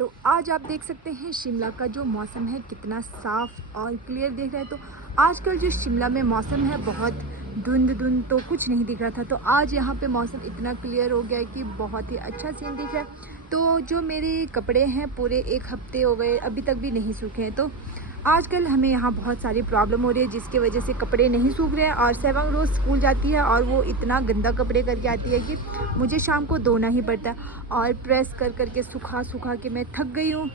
तो आज आप देख सकते हैं शिमला का जो मौसम है कितना साफ़ और क्लियर दिख रहा है। तो आजकल जो शिमला में मौसम है बहुत धुंध धुंध तो कुछ नहीं दिख रहा था, तो आज यहाँ पे मौसम इतना क्लियर हो गया है कि बहुत ही अच्छा सीन दिख रहा है। तो जो मेरे कपड़े हैं पूरे 1 हफ्ते हो गए अभी तक भी नहीं सूखे हैं। तो आजकल हमें यहाँ बहुत सारी प्रॉब्लम हो रही है जिसकी वजह से कपड़े नहीं सूख रहे हैं। और सेवंग रोज़ स्कूल जाती है और वो इतना गंदा कपड़े करके आती है कि मुझे शाम को धोना ही पड़ता है और प्रेस कर करके सुखा के मैं थक गई हूँ।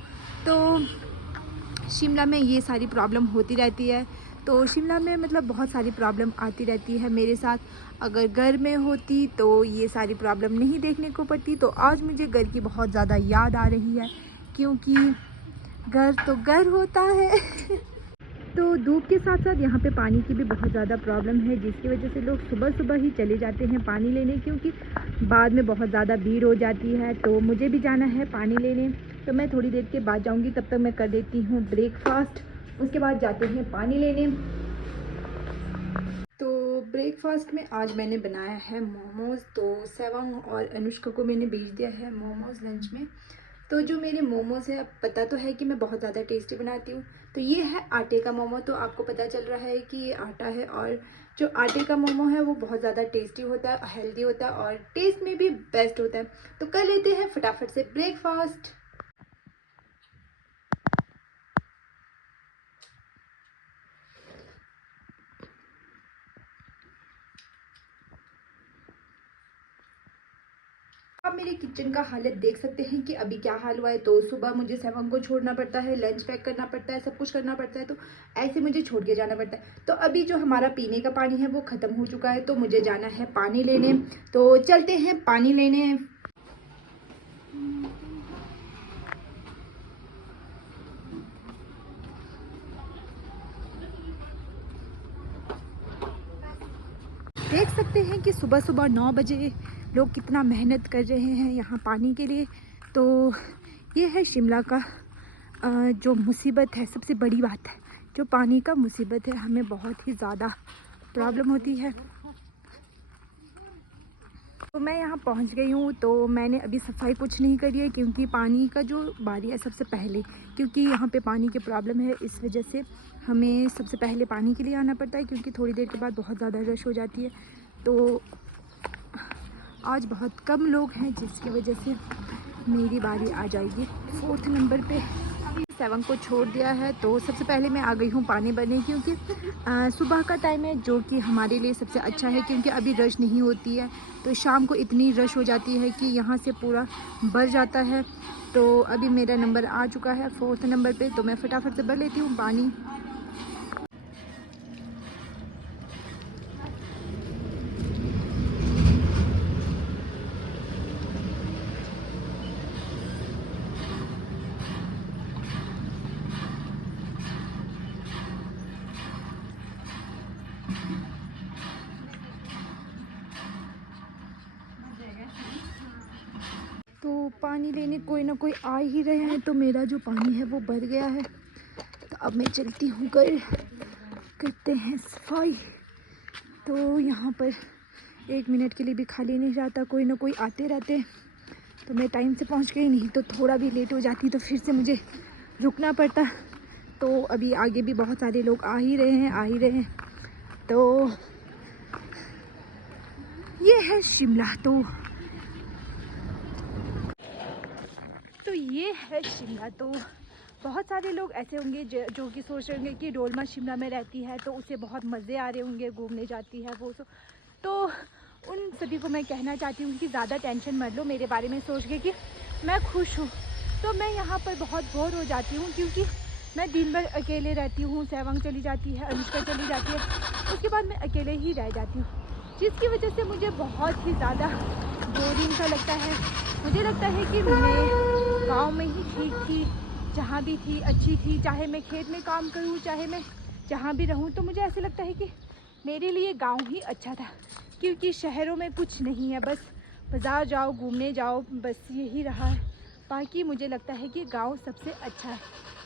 तो शिमला में ये सारी प्रॉब्लम होती रहती है। तो शिमला में मतलब बहुत सारी प्रॉब्लम आती रहती है मेरे साथ। अगर घर में होती तो ये सारी प्रॉब्लम नहीं देखने को पड़ती। तो आज मुझे घर की बहुत ज़्यादा याद आ रही है क्योंकि घर तो घर होता है। तो धूप के साथ साथ यहाँ पे पानी की भी बहुत ज़्यादा प्रॉब्लम है जिसकी वजह से लोग सुबह सुबह ही चले जाते हैं पानी लेने, क्योंकि बाद में बहुत ज़्यादा भीड़ हो जाती है। तो मुझे भी जाना है पानी लेने, तो मैं थोड़ी देर के बाद जाऊँगी। तब तक मैं कर देती हूँ ब्रेकफास्ट, उसके बाद जाते हैं पानी लेने। तो ब्रेकफास्ट में आज मैंने बनाया है मोमोज़। तो सेवंग और अनुष्का को मैंने भेज दिया है मोमोज़ लंच में। तो जो मेरे मोमोज़ है, पता तो है कि मैं बहुत ज़्यादा टेस्टी बनाती हूँ। तो ये है आटे का मोमो, तो आपको पता चल रहा है कि ये आटा है। और जो आटे का मोमो है वो बहुत ज़्यादा टेस्टी होता है, हेल्दी होता है और टेस्ट में भी बेस्ट होता है। तो कर लेते हैं फटाफट से ब्रेकफास्ट। आप मेरे किचन का हालत देख सकते हैं कि अभी क्या हाल हुआ है। तो सुबह मुझे सेवंग को छोड़ना पड़ता है, लंच पैक करना पड़ता है, सब कुछ करना पड़ता है। तो ऐसे मुझे छोड़ के जाना पड़ता है। तो अभी जो हमारा पीने का पानी है वो ख़त्म हो चुका है, तो मुझे जाना है पानी लेने। तो चलते हैं पानी लेने। देख सकते हैं कि सुबह सुबह 9 बजे लोग कितना मेहनत कर रहे हैं यहाँ पानी के लिए। तो ये है शिमला का जो मुसीबत है, सबसे बड़ी बात है जो पानी का मुसीबत है, हमें बहुत ही ज़्यादा प्रॉब्लम होती है। तो मैं यहाँ पहुँच गई हूँ। तो मैंने अभी सफाई कुछ नहीं करी है क्योंकि पानी का जो बारी है सबसे पहले, क्योंकि यहाँ पे पानी की प्रॉब्लम है, इस वजह से हमें सबसे पहले पानी के लिए आना पड़ता है क्योंकि थोड़ी देर के बाद बहुत ज़्यादा रश हो जाती है। तो आज बहुत कम लोग हैं जिसकी वजह से मेरी बारी आ जाएगी 4th नंबर पे। सेवंग को छोड़ दिया है तो सबसे पहले मैं आ गई हूँ पानी भरने, क्योंकि सुबह का टाइम है जो कि हमारे लिए सबसे अच्छा है क्योंकि अभी रश नहीं होती है। तो शाम को इतनी रश हो जाती है कि यहाँ से पूरा भर जाता है। तो अभी मेरा नंबर आ चुका है 4th नंबर पे, तो मैं फटाफट से भर लेती हूँ पानी। तो पानी लेने कोई ना कोई आ ही रहे हैं, तो मेरा जो पानी है वो भर गया है। तो अब मैं चलती हूँ घर, करते हैं सफाई। तो यहाँ पर 1 मिनट के लिए भी खाली नहीं जाता, कोई ना कोई आते रहते। तो मैं टाइम से पहुँच गई, नहीं तो थोड़ा भी लेट हो जाती तो फिर से मुझे रुकना पड़ता। तो अभी आगे भी बहुत सारे लोग आ ही रहे हैं। तो ये है शिमला। तो ये है शिमला। तो बहुत सारे लोग ऐसे होंगे जो कि सोच रहे होंगे कि डोलमा शिमला में रहती है तो उसे बहुत मज़े आ रहे होंगे, घूमने जाती है वो तो उन सभी को मैं कहना चाहती हूँ कि ज़्यादा टेंशन मत लो मेरे बारे में सोच के कि मैं खुश हूँ। तो मैं यहाँ पर बहुत बोर हो जाती हूँ क्योंकि मैं दिन भर अकेले रहती हूँ। सेवंग चली जाती है, अनुष्का चली जाती है, उसके बाद मैं अकेले ही रह जाती हूँ, जिसकी वजह से मुझे बहुत ही ज़्यादा बोरिंग सा लगता है। मुझे लगता है कि मैं गांव में ही ठीक थी, जहाँ भी थी अच्छी थी, चाहे मैं खेत में काम करूँ चाहे मैं जहाँ भी रहूँ। तो मुझे ऐसे लगता है कि मेरे लिए गांव ही अच्छा था, क्योंकि शहरों में कुछ नहीं है, बस बाज़ार जाओ, घूमने जाओ, बस यही रहा है। बाकी मुझे लगता है कि गांव सबसे अच्छा है।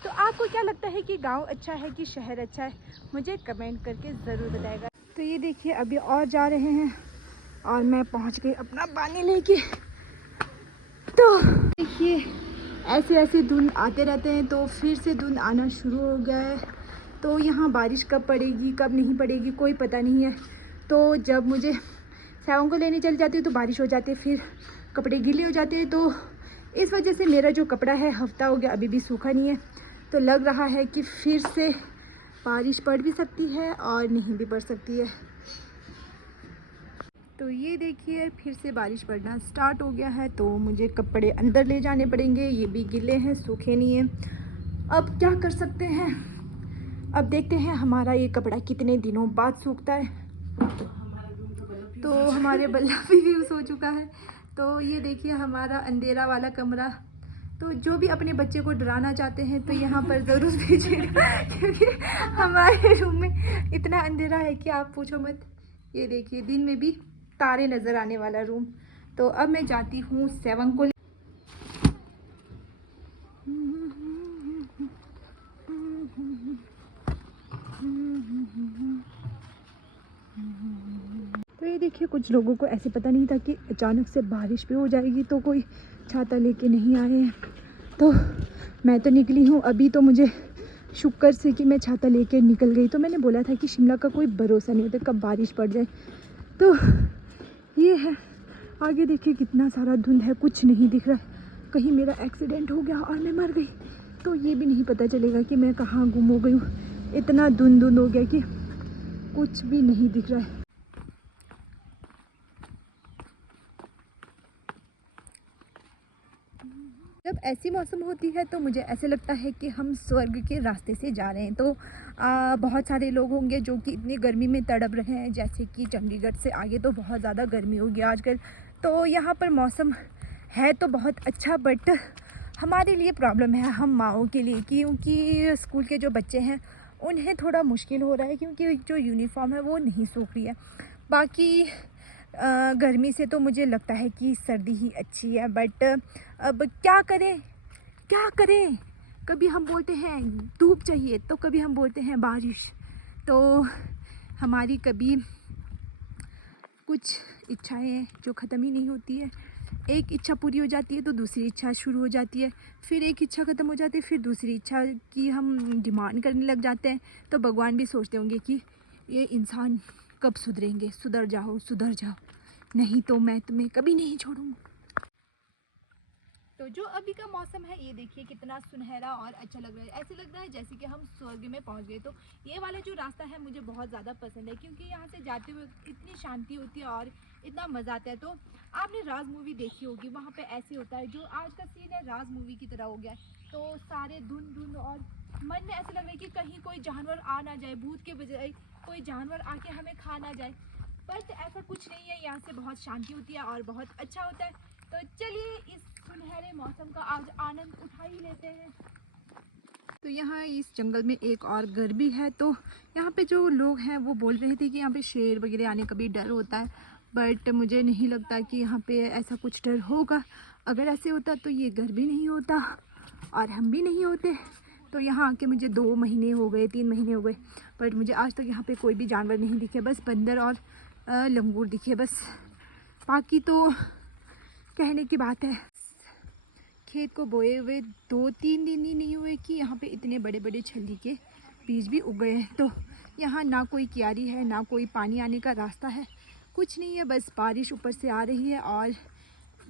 तो आपको क्या लगता है कि गांव अच्छा है कि शहर अच्छा है? मुझे कमेंट करके ज़रूर बताएगा। तो ये देखिए अभी और जा रहे हैं और मैं पहुंच गई अपना पानी लेके। तो देखिए ऐसे ऐसे धुंध आते रहते हैं, तो फिर से धुंध आना शुरू हो गया है। तो यहाँ बारिश कब पड़ेगी कब नहीं पड़ेगी कोई पता नहीं है। तो जब मुझे सेवन को लेने चल जाती हूँ तो बारिश हो जाती है, फिर कपड़े गीले हो जाते हैं। तो इस वजह से मेरा जो कपड़ा है हफ्ता हो गया अभी भी सूखा नहीं है। तो लग रहा है कि फिर से बारिश पड़ भी सकती है और नहीं भी पड़ सकती है। तो ये देखिए फिर से बारिश पड़ना स्टार्ट हो गया है। तो मुझे कपड़े अंदर ले जाने पड़ेंगे, ये भी गीले हैं, सूखे नहीं हैं। अब क्या कर सकते हैं, अब देखते हैं हमारा ये कपड़ा कितने दिनों बाद सूखता है। तो हमारे बल्ब भी यूज़ हो चुका है। तो ये देखिए हमारा अंधेरा वाला कमरा। तो जो भी अपने बच्चे को डराना चाहते हैं तो यहाँ पर ज़रूर भेजिएगा, क्योंकि हमारे रूम में इतना अंधेरा है कि आप पूछो मत। ये देखिए दिन में भी तारे नज़र आने वाला रूम। तो अब मैं जाती हूँ सेवन को। तो ये देखिए कुछ लोगों को ऐसे पता नहीं था कि अचानक से बारिश भी हो जाएगी, तो कोई छाता लेके नहीं आए हैं। तो मैं तो निकली हूँ अभी, तो मुझे शुक्र से कि मैं छाता लेके निकल गई। तो मैंने बोला था कि शिमला का कोई भरोसा नहीं होता कब बारिश पड़ जाए। तो ये है, आगे देखिए कितना सारा धुंध है, कुछ नहीं दिख रहा है। कहीं मेरा एक्सीडेंट हो गया और मैं मर गई तो ये भी नहीं पता चलेगा कि मैं कहाँ गुम हो गई हूँ। इतना धुंध हो गया कि कुछ भी नहीं दिख रहा है। जब ऐसी मौसम होती है तो मुझे ऐसे लगता है कि हम स्वर्ग के रास्ते से जा रहे हैं। तो बहुत सारे लोग होंगे जो कि इतनी गर्मी में तड़प रहे हैं, जैसे कि चंडीगढ़ से आगे तो बहुत ज़्यादा गर्मी हो गया आजकल। तो यहाँ पर मौसम है तो बहुत अच्छा, बट हमारे लिए प्रॉब्लम है, हम माओ के लिए, क्योंकि स्कूल के जो बच्चे हैं उन्हें थोड़ा मुश्किल हो रहा है, क्योंकि जो यूनिफॉर्म है वो नहीं सूख रही है। बाकी गर्मी से तो मुझे लगता है कि सर्दी ही अच्छी है, बट अब क्या करें क्या करें। कभी हम बोलते हैं धूप चाहिए तो कभी हम बोलते हैं बारिश। तो हमारी कभी कुछ इच्छाएं जो ख़त्म ही नहीं होती है। एक इच्छा पूरी हो जाती है तो दूसरी इच्छा शुरू हो जाती है, फिर एक इच्छा ख़त्म हो जाती है, फिर दूसरी इच्छा की हम डिमांड करने लग जाते हैं। तो भगवान भी सोचते होंगे कि ये इंसान कब सुधरेंगे, सुधर जाओ, नहीं तो मैं तुम्हें कभी नहीं छोड़ूंगा। तो जो अभी का मौसम है ये देखिए कितना सुनहरा और अच्छा लग रहा है। ऐसे लग रहा है जैसे कि हम स्वर्ग में पहुंच गए। तो ये वाला जो रास्ता है मुझे बहुत ज़्यादा पसंद है, क्योंकि यहाँ से जाते हुए इतनी शांति होती है और इतना मज़ा आता है। तो आपने राज मूवी देखी होगी, वहाँ पे ऐसे होता है, जो आज का सीन है राज मूवी की तरह हो गया है। तो सारे धुंध और मन में ऐसा लग रहा है कि कहीं कोई जानवर आ ना जाए, भूत के बजाय कोई जानवर आके हमें खा ना जाए। बट ऐसा कुछ नहीं है, यहाँ से बहुत शांति होती है और बहुत अच्छा होता है। तो चलिए इस सुनहरे मौसम का आज आनंद उठा ही लेते हैं। तो यहाँ इस जंगल में एक और घर भी है। तो यहाँ पे जो लोग हैं वो बोल रहे थे कि यहाँ पे शेर वगैरह आने का भी डर होता है, बट मुझे नहीं लगता कि यहाँ पे ऐसा कुछ डर होगा। अगर ऐसे होता तो ये घर भी नहीं होता और हम भी नहीं होते। तो यहाँ आके मुझे 2 महीने हो गए, 3 महीने हो गए, बट मुझे आज तक यहाँ पे कोई भी जानवर नहीं दिखे, बस बंदर और लंगूर दिखे बस। बाकी तो कहने की बात है। खेत को बोए हुए 2-3 दिन ही नहीं हुए कि यहाँ पे इतने बड़े बड़े छल्ली के बीज भी उग गए हैं। तो यहाँ ना कोई क्यारी है, ना कोई पानी आने का रास्ता है, कुछ नहीं है, बस बारिश ऊपर से आ रही है। और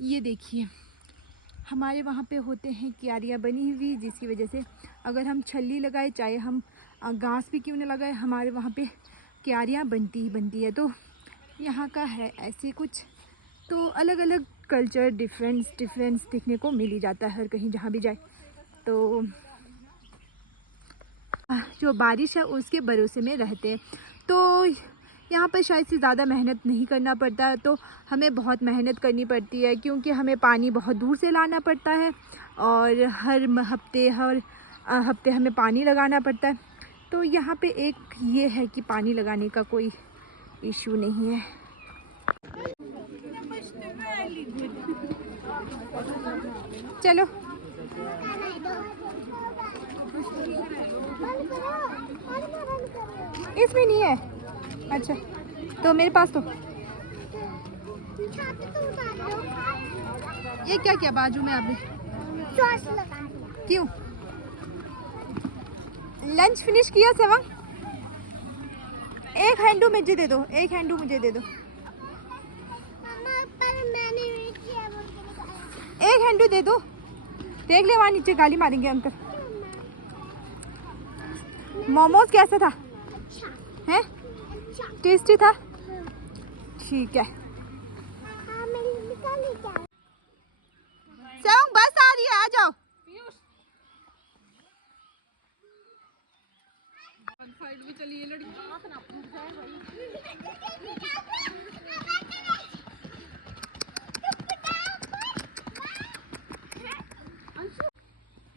ये देखिए हमारे वहाँ पे होते हैं क्यारियाँ बनी हुई, जिसकी वजह से अगर हम छल्ली लगाए, चाहे हम घास भी क्यों न लगाए, हमारे वहाँ पे क्यारियाँ बनती ही बनती है। तो यहाँ का है ऐसे कुछ। तो अलग अलग कल्चर डिफरेंस देखने को मिल ही जाता है हर कहीं जहाँ भी जाए। तो जो बारिश है उसके भरोसे में रहते हैं। तो यहाँ पर शायद से ज़्यादा मेहनत नहीं करना पड़ता है, तो हमें बहुत मेहनत करनी पड़ती है, क्योंकि हमें पानी बहुत दूर से लाना पड़ता है और हर हफ्ते हमें पानी लगाना पड़ता है। तो यहाँ पे एक ये है कि पानी लगाने का कोई इशू नहीं है। चलो इसमें नहीं है। अच्छा तो मेरे पास तो ये क्या बाजू में अभी क्यों? लंच फिनिश किया सेवंग? एक हैंडू मुझे दे दो, एक हैंडू मुझे दे दो। एक हैंडू दे दो। देख ले वहाँ नीचे गाली मारेंगे अंकल। मोमोज कैसा था? हैं? टेस्टी था? ठीक है। सेवंग बस आ रही है, आ जाओ।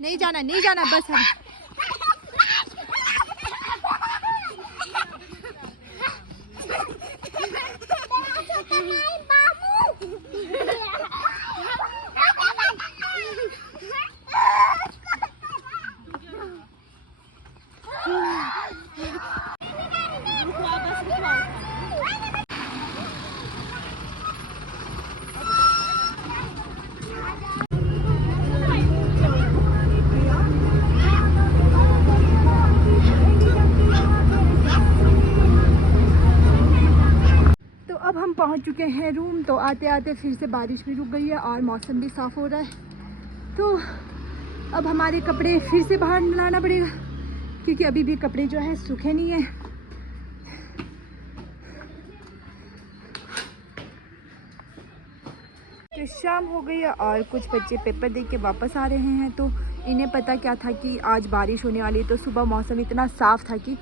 नहीं जाना, नहीं जाना, बस हम। अब हम पहुंच चुके हैं रूम। तो आते आते फिर से बारिश भी रुक गई है और मौसम भी साफ़ हो रहा है। तो अब हमारे कपड़े फिर से बाहर लाना पड़ेगा क्योंकि अभी भी कपड़े जो है सूखे नहीं है। तो शाम हो गई है और कुछ बच्चे पेपर दे के वापस आ रहे हैं। तो इन्हें पता क्या था कि आज बारिश होने वाली है। तो सुबह मौसम इतना साफ़ था कि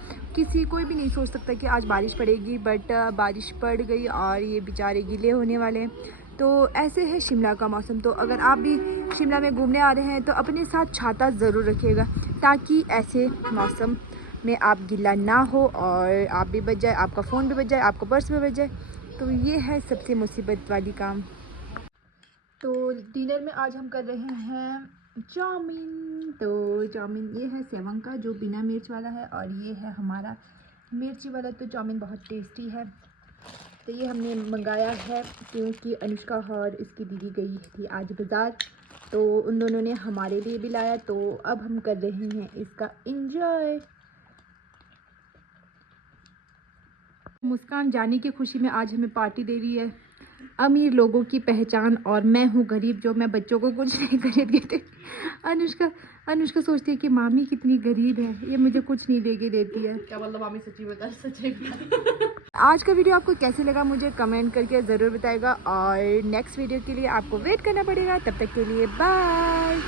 कोई भी नहीं सोच सकता कि आज बारिश पड़ेगी, बट बारिश पड़ गई और ये बेचारे गीले होने वाले हैं। तो ऐसे है शिमला का मौसम। तो अगर आप भी शिमला में घूमने आ रहे हैं तो अपने साथ छाता ज़रूर रखिएगा ताकि ऐसे मौसम में आप गीला ना हो और आप भी बच जाए, आपका फ़ोन भी बच जाए, आपका पर्स भी बच जाए। तो ये है सबसे मुसीबत वाली काम। तो डिनर में आज हम कर रहे हैं चाउमीन। तो चाउमीन ये है सेवंग का जो बिना मिर्च वाला है और ये है हमारा मिर्ची वाला। तो चाउमीन बहुत टेस्टी है। तो ये हमने मंगाया है क्योंकि अनुष्का और इसकी दीदी गई थी आज बाज़ार, तो उन दोनों ने हमारे लिए भी लाया। तो अब हम कर रहे हैं इसका एंजॉय। मुस्कान जाने की खुशी में आज हमें पार्टी दे रही है। अमीर लोगों की पहचान और मैं हूँ गरीब जो मैं बच्चों को कुछ नहीं खरीद के दे। अनुष्का सोचती है कि मामी कितनी गरीब है, ये मुझे कुछ नहीं दे के देती है। क्या मतलब मामी सच्ची बता, सच्ची। आज का वीडियो आपको कैसे लगा मुझे कमेंट करके ज़रूर बताएगा और नेक्स्ट वीडियो के लिए आपको वेट करना पड़ेगा। तब तक के लिए बाय।